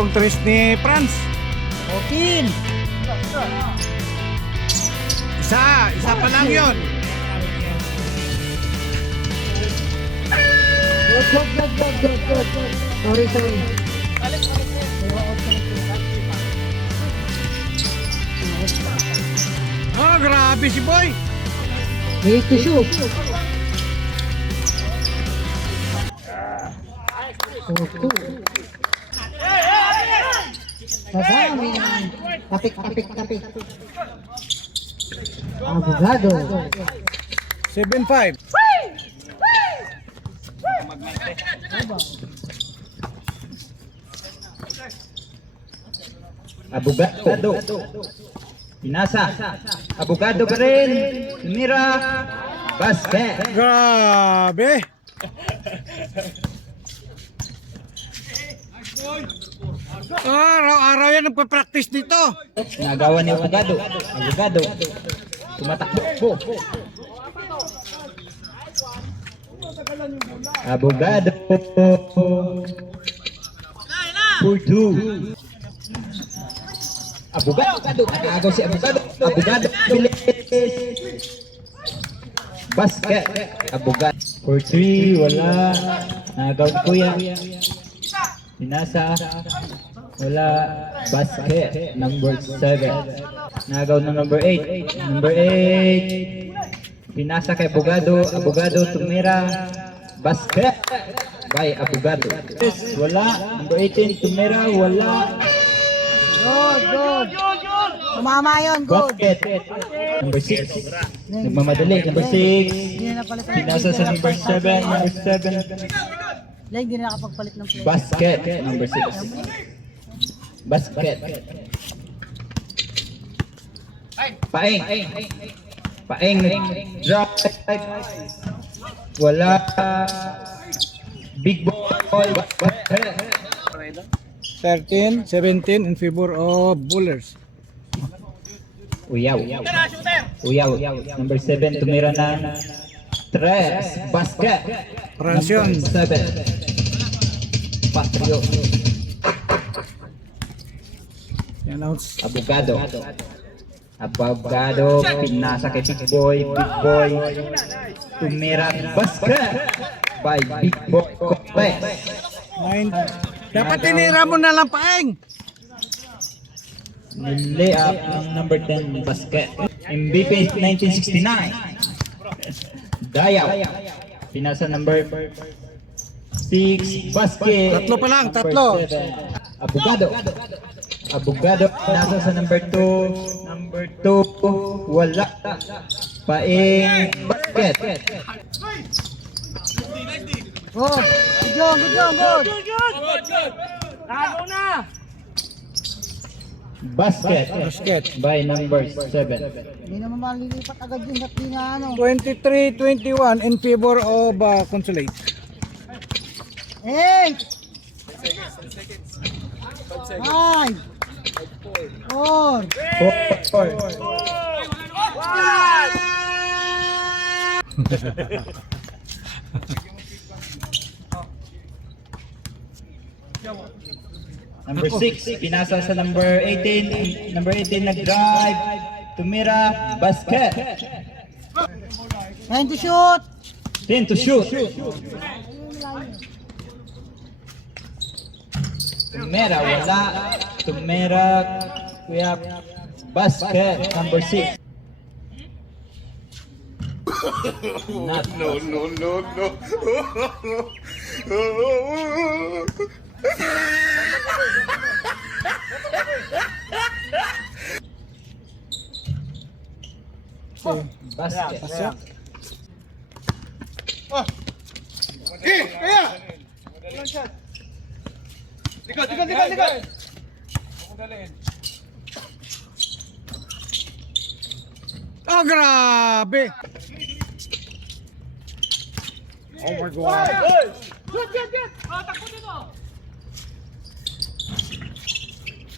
itong tres ni Franz. Okin. Isa pa lang yun. Good. Sorry. Oh, grabe si Boy. Need to shoot. Kadami. Tapik. Abogado. 7-5. Abogado. Pinasa. Abogado pa rin. Tumira. Basket. Grabe. Araw-araw yan nagpa-practice dito. Nagawa ni Abogado. Abogado. Tumatakbo. Abogado. For two. Abogado. Agaw si Abogado. Abogado. Bilis. Basket. Abogado. For three. Wala. Nagaw kuya. Pinasa. Wala. Basket. Number 7. Nagaw ng number 8. Number 8. Pinasa kay Abogado. Abogado tumira. Basket. By Abogado. Wala. Number 18. Tumira. Wala. Good. Tumama yun, good. Basket. Number 6. Nagmamadali. Number 6. Pinasa sa number 7. Number 7. Hindi na nakapagpalit ng play. Basket. Number 6. Basket. Paeng. Drop. Wala. Big boy. 13, 17 in favor of Bullers. Uyaw. Number 7 tumira na 3. Basket. Francion. Number 7. Patrio. Announce. Abogado. Pinasa kay Big Boy. Tumira. Basket. By Big Boy. 9. Dapat tinira mo na lang Paeng. Lay up ng number 10 basket. MVP 1969. Dayaw. Pinasa number 6 basket. Tatlo pa lang, Number tatlo. 7. Abogado. Pinasa sa number 2. Number 2. Wala. Paeng basket. Good. Good. Basket. By number 7. Hindi naman malilipat agad yun at di na ano. 23-21 in favor of Consulate. 8 5 4 Number 6, pinasa sa number 18. Number 18 nag-drive. Tumira, basket. 10 to shoot. 10 to shoot. Tumira, wala. Tumira, kuya, basket. Number 6. Not. Basket. Likod. Oh, grabe. Oh my God.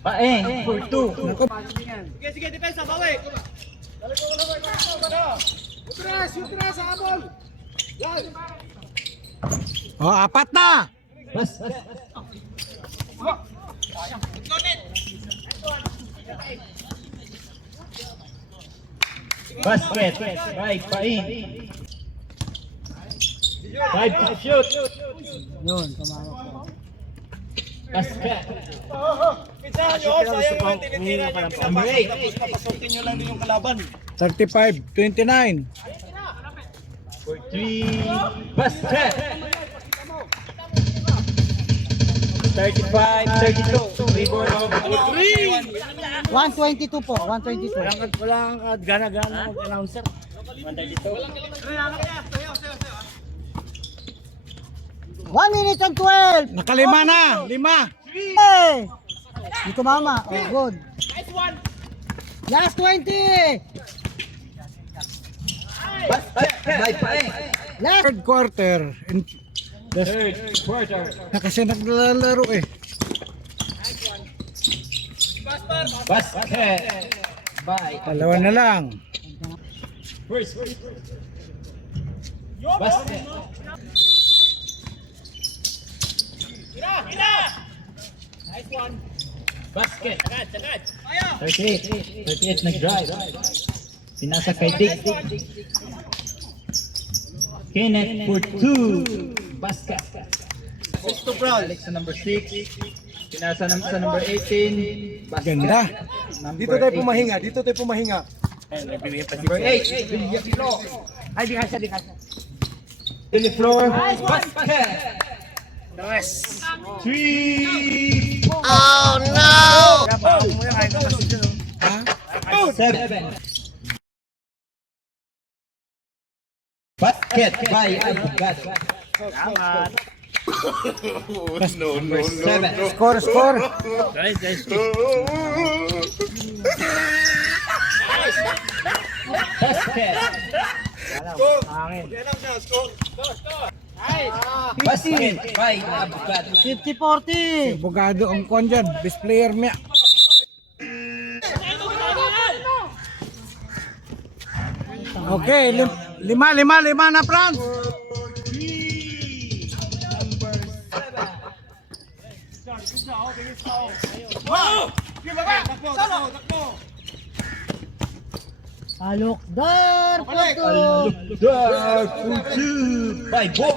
Paeng, for 2. Sige, depensa, bawi. Utras sa habol. Oh, apat na. Basket. Basket by Paing. 5 to shoot. Yun, tumawag ko. Basket. Pinsahan nyo, sayang mo, tinitira nyo. Number 8. Papasokin nyo lang din yung kalaban. 35-29. For 3. Basket. 35-32. Rebound of 122 po, 122. Walang gana-gana announcer. 1 minute and 12. Nakalima na, 5. Hey! Dito mama. Oh, good. Last 20. Basket by Paing. Last. Third quarter. Third quarter. Na kasi naglalaro eh. Basket by Dalawa na lang. first. Basket. Basket. 38 nag-drive. Pinasa kay Dick. Kenneth for 2. Basket. Alex sa number 6. Pinasa sa number 18. Basket. Ganda. Number Dito tayo 18. pumahinga, dito tayo pumahinga. Number 8. Villaflor. Ay, di kasi. Villaflor. Basket. 3. Ha? 7. Basket by Alvaro. Number 7. Score. Basket. Basket by Alvaro. 50-40. Bugado ang kon dyan. Best player niya. Okay, 5 na, Franz. Alokdar po to. Dark for 2 by Bo.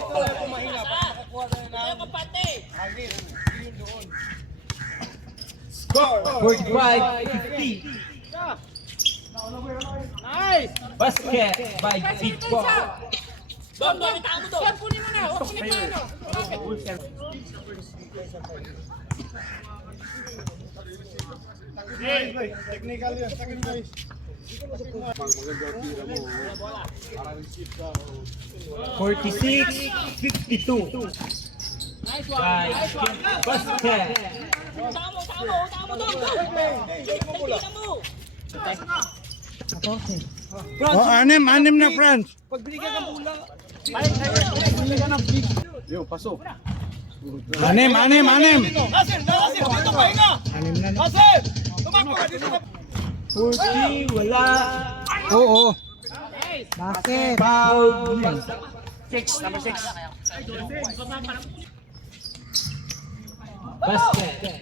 Score 45-50. Basket by Big Bo. Technical yun, second place. 46-52. By Basket. Oh, 6 na, Franz. Yo, paso. 6 na. 6 na. 40, wala. Oo. Bakit? Foul. Basket. Basket.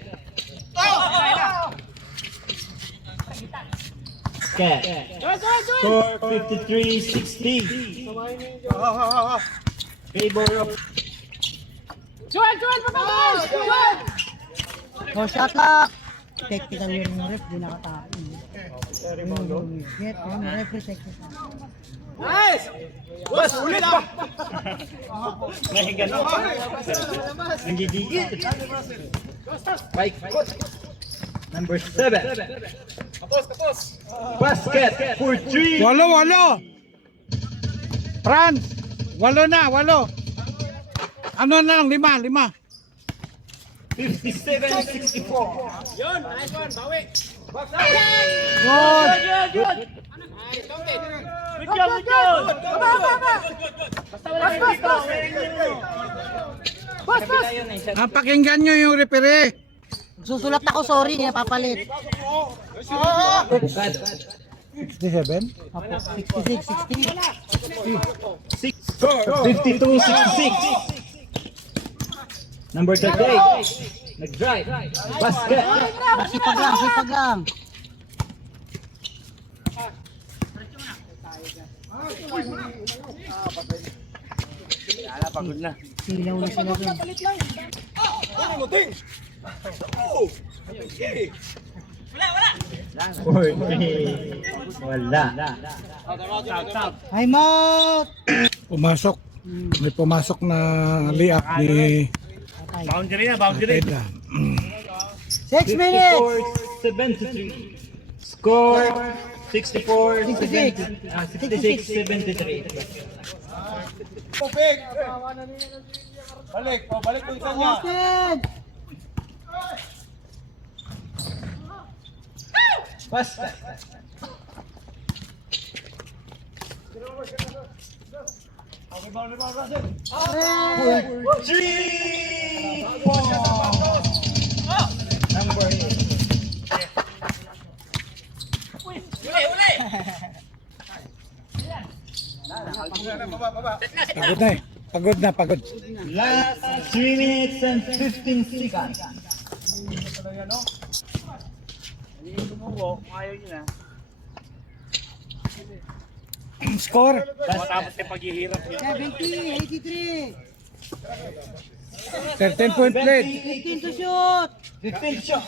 Score 53-60. Favor of Oh, shot lock. Technical yun yung ref, di nakatapin. Get, yung ref, technical. Bas, ulit ah! nanggigigil. By coach. Number 7. Basket for 3. 8. Franz, 8 na, 8. Ano na lang, 5. 57-64. Good. Pakinggan nyo yung referee. Susulat ako, sorry, napapalit. Bukad. 67? Apo, 66, 60. Score 52-66. Number 38. Nag-drive. Basket. Sipag lang, sipag lang. Pagod na. Silaw na sila dun. Wala. Ay, Mat! Pumasok. May pumasok na liak ni Boundary na, boundary. Teda. 6 minutes! 74-73. Score 64 66. 66-73. Balik, balik po isa niya. Austin! Basta. Okay, boundary, Russell. Number 8. Pagod na eh. Pagod na, pagod. Last 3 minutes and 15 seconds. Ayaw niyo na. Score. Matapos yung paghihirap niya. 70, 83. 13 point lead. 15 to shoot! 15 shot.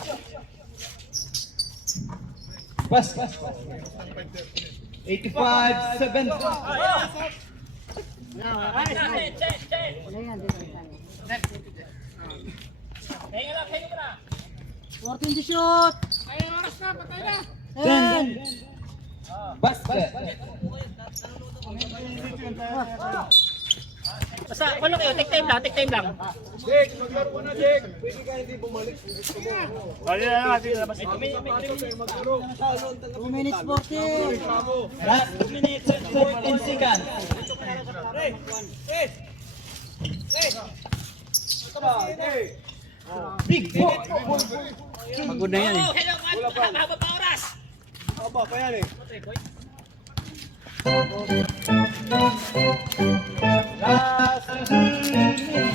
Basta. 85-7. Wala yan, dito tayo. 14 to shoot! 10! Basket. Basta, ano kayo? Take time lang, take time lang. Jake, maglaro ka na, Jake. Pwede ka hindi bumalik. Gusto mo. Wala na natin labas ito. 2 minutes 40! Last 2 minutes and 14 seconds. Big four. Pagod na yan eh. Aba, pa yan eh. Last 2 minutes.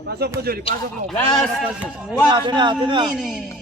Pasok mo, Johnny. Pasok mo. Last 1 minute.